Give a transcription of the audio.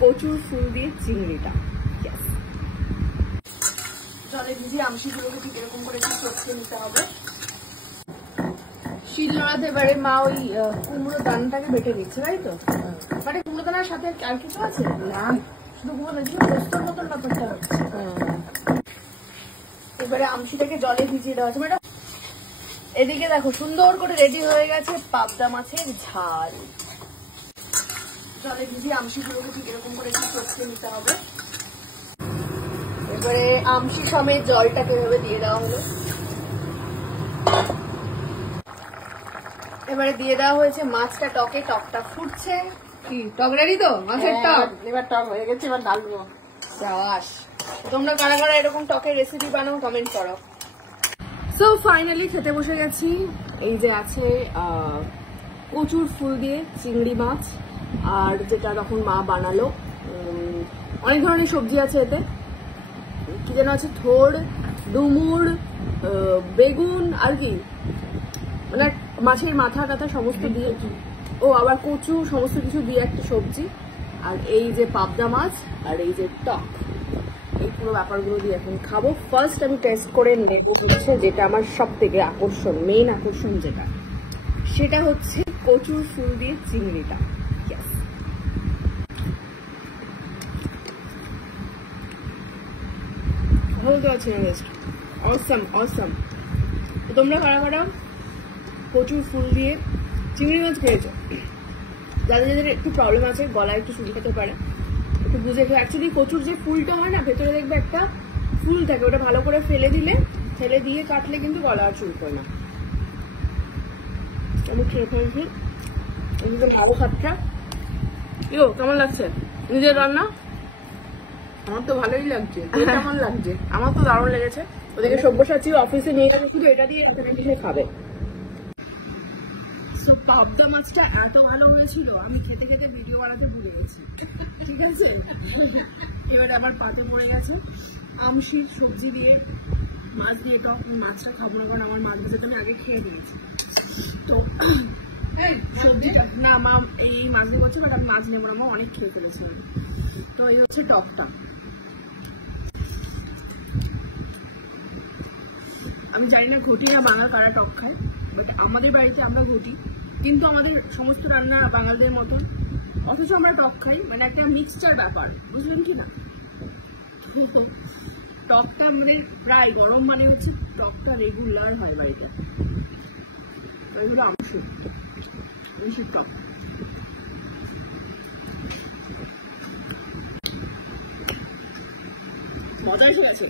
কচুর ফুল দিয়ে চিংড়িটা। জলে ভিজিয়ে আমশিগুলোকে ঠিক এরকম করে একটু চটকে নিতে হবে। শিল নোড়াতে এবারে মা ওই কুমড়ো দানাটাকে বেটে দিচ্ছে, তাই তো? মানে কুমড়ো দানার সাথে আর কিছু আছে না, শুধু কুমড়ো দানা, পোস্তর মতন ব্যাপারটা হচ্ছে। এবারে আমশিটাকে জলে ভিজিয়ে দেওয়া হচ্ছে। ম্যাডাম এদিকে দেখো সুন্দর করে রেডি হয়ে গেছে পাবদা মাছের ঝাল। জলে ভিজিয়ে আমশিগুলোকে ঠিক এরকম করে একটু চটকে নিতে হবে। এবারে আমশি সমেত জলটাকে এভাবে দিয়ে দেওয়া হলো। এবারে দিয়ে দেওয়া হয়েছে মাছটা টকে, টকটা ফুটছে। কি টক রেডি তো? মাছের টক এবার টক হয়ে গেছে, এবার ঢালবো। সাবাস। তোমরা কারা কারা এরকম টকের রেসিপি বানাও কমেন্ট করো। সো ফাইনালি খেতে বসে গেছি। এই যে আছে কচুর ফুল দিয়ে চিংড়ি মাছ, আর যেটা তখন মা বানালো অনেক ধরনের সবজি আছে এতে। কি যেন আছে, থোড়, ডুমুর, বেগুন, আর কি মানে মাছের মাথা টাথা সমস্ত দিয়ে, ও আবার কচু, সমস্ত কিছু দিয়ে একটা সবজি। আর এই যে পাবদা মাছ আর এই যে টক, এই পুরো ব্যাপারগুলো দিয়ে এখন খাবো। ফার্স্ট আমি টেস্ট করে নেব হচ্ছে যেটা আমার সব থেকে আকর্ষণ, মেইন আকর্ষণ যেটা, সেটা হচ্ছে কচুর ফুল দিয়ে চিংড়িটা। বলতে পারছি না, বেস্ট, অসাম অসাম। তোমরা কারা কারা কচুর ফুল দিয়ে চিংড়ি মাছ খেয়েছো? যাদের যাদের একটু প্রবলেম আছে, গলায় একটু চুল খেতে পারে, একটু বুঝে খেয়ে। অ্যাকচুয়ালি কচুর যে ফুলটা হয় না, ভেতরে দেখবে একটা ফুল থাকে, ওটা ভালো করে ফেলে দিয়ে কাটলে কিন্তু গলা আর চুল করে না। আমি খেয়ে ফেলছি একদম ভালো খাটটা। ইয়ো কেমন লাগছে নিজের রান্না? আমার তো ভালোই লাগছে। কেমন লাগছে? আমার তো দারুণ লেগেছে। ওদেরকে সব্যসাচী অফিসে নিয়ে গেছে, শুধু এটা দিয়ে এত কিছু খাবে। পাবদা মাছটা এত ভালো হয়েছিল, আমি খেতে খেতে ভিডিও বানাতে ভুলে গেছি। ঠিক আছে, এবারে আমার পাতে পড়ে গেছে আমশি সবজি দিয়ে মাছ দিয়ে টক। মাছটা খাবো না, কারণ আমার মাছ ভাজাটা আমি আগে খেয়ে দিয়েছি। তো সবজিটা না মা এই মাছ দিয়ে করছে, বাট আমি মাছ নেবো না, মা অনেক খেয়ে ফেলেছিলাম। তো এই হচ্ছে টকটা। আমি জানি না ঘটি না বাংলা কারা টক খায়, বাট আমাদের বাড়িতে আমরা ঘটি, কিন্তু আমাদের সমস্ত রান্না বাঙালিদের মতন, অথচ আমরা টক খাই। মানে একটা মিক্সচার ব্যাপার, বুঝলেন কি না? টকটা মানে প্রায় গরম মানে হচ্ছে টকটা রেগুলার হয় বাড়িতে। আমশির টক মজা এসে গেছে।